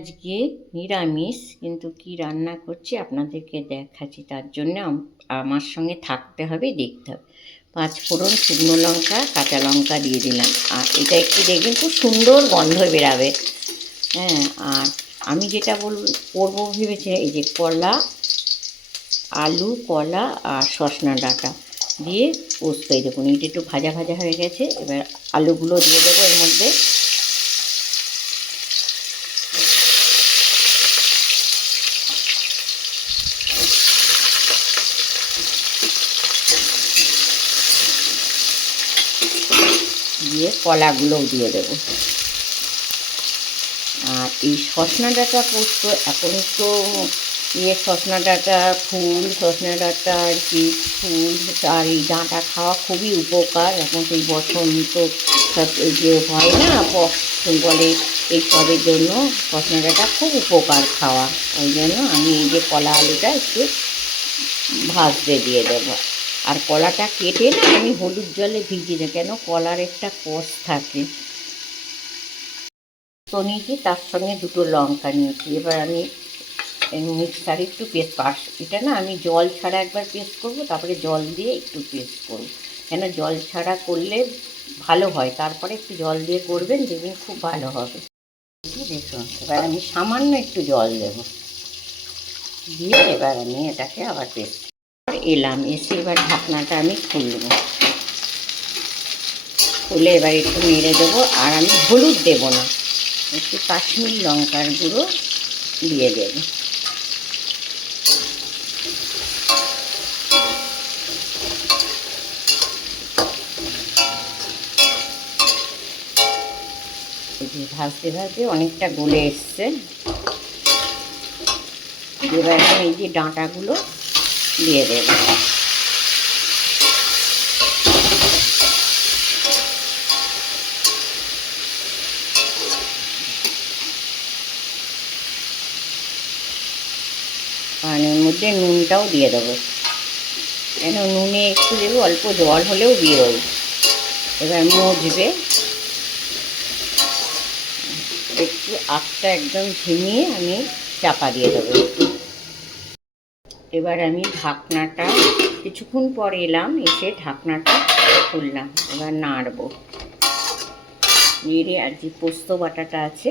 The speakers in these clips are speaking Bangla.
আজকে নিরামিষ, কিন্তু কি রান্না করছি আপনাদেরকে দেখাচ্ছি। তার জন্য আমার সঙ্গে থাকতে হবে, দেখতে হবে। 5 ফোড়ন, শুকনো লঙ্কা, কাঁচা লঙ্কা দিয়ে দিলাম। আর এটা একটু দেখবেন খুব সুন্দর গন্ধ বেরাবে। হ্যাঁ, আর আমি যেটা করবো ভেবেছি, এই যে কলা, আলু, কলা আর সজনা ডাঁটা দিয়ে পোস্ত। এই দেখুন, এটা একটু ভাজা ভাজা হয়ে গেছে। এবার আলুগুলো দিয়ে দেবো এর মধ্যে। দিয়ে কলাগুলোও দিয়ে দেবো। আর এই সজনা ডাঁটা পোস্ত, এখন তো সজনা ডাঁটা ফুল, সজনা ডাঁটা আর কি ফুল আর এই ডাঁটা খাওয়া খুবই উপকার। এখন সেই বসন্ত সব এই যে হয় না, বলে, এই সবের জন্য সজনা ডাঁটা খুব উপকার খাওয়া। ওই জন্য আমি এই যে কলা আলুটা একটু ভাজতে দিয়ে দেবো। আর কলাটা কেটে না আমি হলুদ জলে ভিজিয়ে দেয়, কেন কলার একটা কষ থাকে। তো নিয়েছি, তার সঙ্গে 2টো লঙ্কা নিয়েছি। এবার আমি মিক্সারে একটু পেস্ট, এটা না আমি জল ছাড়া একবার পেস্ট করবো, তারপরে জল দিয়ে একটু পেস্ট করবো। কেন জল ছাড়া করলে ভালো হয়, তারপরে একটু জল দিয়ে করবেন, দেখবেন খুব ভালো হবে। দেখুন, এবার আমি সামান্য একটু জল দেব, দিয়ে এবার আমি এটাকে আবার পেস্ট এসে এবার ঢাকনাটা আমি খুলব। খুলে এবার একটু নেড়ে দেবো। আর আমি হলুদ দেবো না, একটু কাশ্মীর লঙ্কার গুঁড়ো দিয়ে দেব। ভাজতে ভাজতে অনেকটা গলে এসছে। এবার এই যে ডাঁটাগুলো দিয়ে দেব। আর এর মধ্যে নুনটাও দিয়ে দেবো, কেন নুনে একটু দেবো, অল্প জল হলেও বেরোয়। এবার মজবে, একটু আঁচটা একদম ঝিমিয়ে আমি চাপা দিয়ে দেবো। এবার আমি ঢাকনাটা, কিছুক্ষণ পর এলাম, এসে ঢাকনাটা খুললাম। এবার নাড়বো, নেড়ে আর যে পোস্ত বাটাটা আছে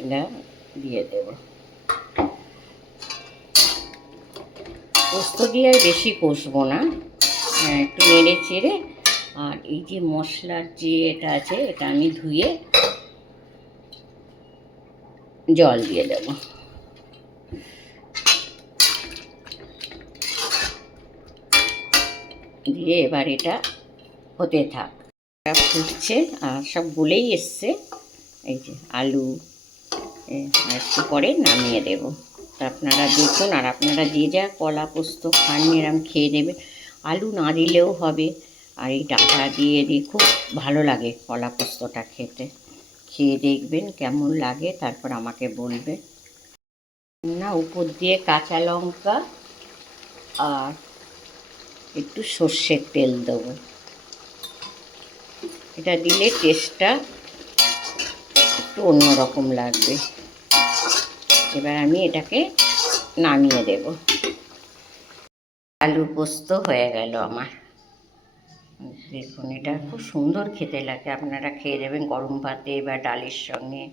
এটা দিয়ে দেব। পোস্ত দিয়ে আর বেশি কষবো না, একটু নেড়ে চেড়ে। আর এই যে মশলার যে এটা আছে, এটা আমি ধুয়ে জল দিয়ে দেব। দিয়ে এবার এটা হতে থাক, ফুটছে আর সব গলেই এসছে। এই যে আলু একটু পরে নামিয়ে দেব। তা আপনারা দেখুন, আর আপনারা যে যা কলা পোস্ত খান এরম খেয়ে নেবেন। আলু না দিলেও হবে, আর এই ডাঁটা দিয়ে খুব ভালো লাগে কলা পোস্তটা খেতে। খেয়ে দেখবেন কেমন লাগে, তারপর আমাকে বলবে। না, উপর দিয়ে কাঁচা লঙ্কা আর একটু সর্ষের তেল দেবো। এটা দিলে টেস্টটা একটু অন্যরকম লাগবে। এবার আমি এটাকে নামিয়ে দেব। আলু পোস্ত হয়ে গেল আমার। দেখুন, এটা খুব সুন্দর খেতে লাগে। আপনারা খেয়ে দেবেন গরম ভাতে বা ডালের সঙ্গে।